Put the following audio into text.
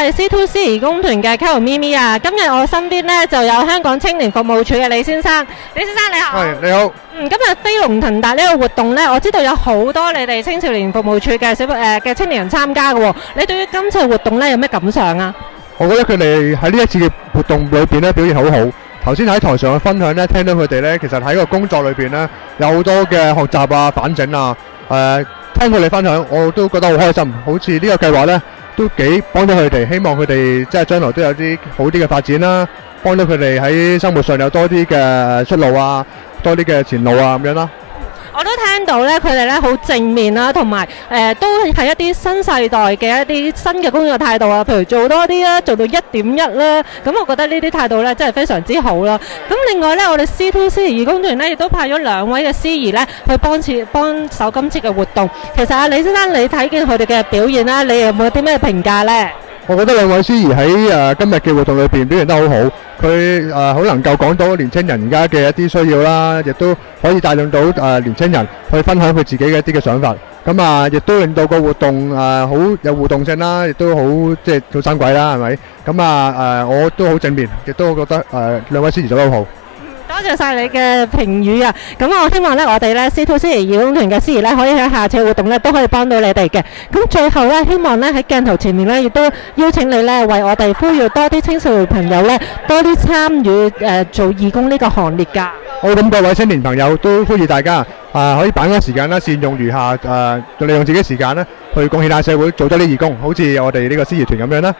係 C2C 義工團嘅 Carol 咪咪啊！今日我身邊咧就有香港青年服務處嘅李先生。李先生你好。係你好。今日飛龍騰達呢個活動咧，我知道有好多你哋青少年服務處嘅嘅青年人參加嘅喎。你對於今次活動咧有咩感想啊？我覺得佢哋喺呢一次嘅活動裏邊咧表現好好。頭先喺台上嘅分享咧，聽到佢哋咧其實喺個工作裏邊咧有好多嘅學習啊、反省啊，聽佢哋分享，我都覺得好開心。好似呢個計劃咧都幾幫到佢哋，希望佢哋即係將來都有啲好啲嘅發展啦，幫到佢哋喺生活上有多啲嘅出路啊，多啲嘅前路啊咁樣啦。我都聽到咧，佢哋咧好正面啦，同埋都係一啲新世代嘅一啲新嘅工作態度啊，譬如做多啲啦，做到1.1啦，咁我覺得呢啲態度咧真係非常之好啦。咁另外咧，我哋 C2C 義工團咧亦都派咗2位嘅司儀咧去幫手今次嘅活動。其實李先生，你睇見佢哋嘅表現啦，你有冇啲咩評價咧？我覺得2位司儀喺今日嘅活動裏邊表現得好好，佢好能夠講到年青人而家嘅一啲需要啦，亦都可以帶領到年青人去分享佢自己嘅一啲嘅想法。咁亦都令到個活動好有互動性啦，亦都好即係好生鬼啦，係咪？咁我都好正面，亦都覺得2位司儀做得好好。多謝晒你嘅評語啊！咁我希望咧，我哋咧 C2C 義工團嘅司儀咧，可以喺下次嘅活動咧都可以幫到你哋嘅。咁最後咧，希望咧喺鏡頭前面咧，亦都邀請你咧，為我哋呼籲多啲青少年朋友咧，多啲參與做義工呢個行列㗎。好，咁各位青年朋友都呼籲大家可以把握時間啦，善用餘下利用自己時間咧，去貢獻下社會，做多啲義工，好似我哋呢個司儀團咁樣啦。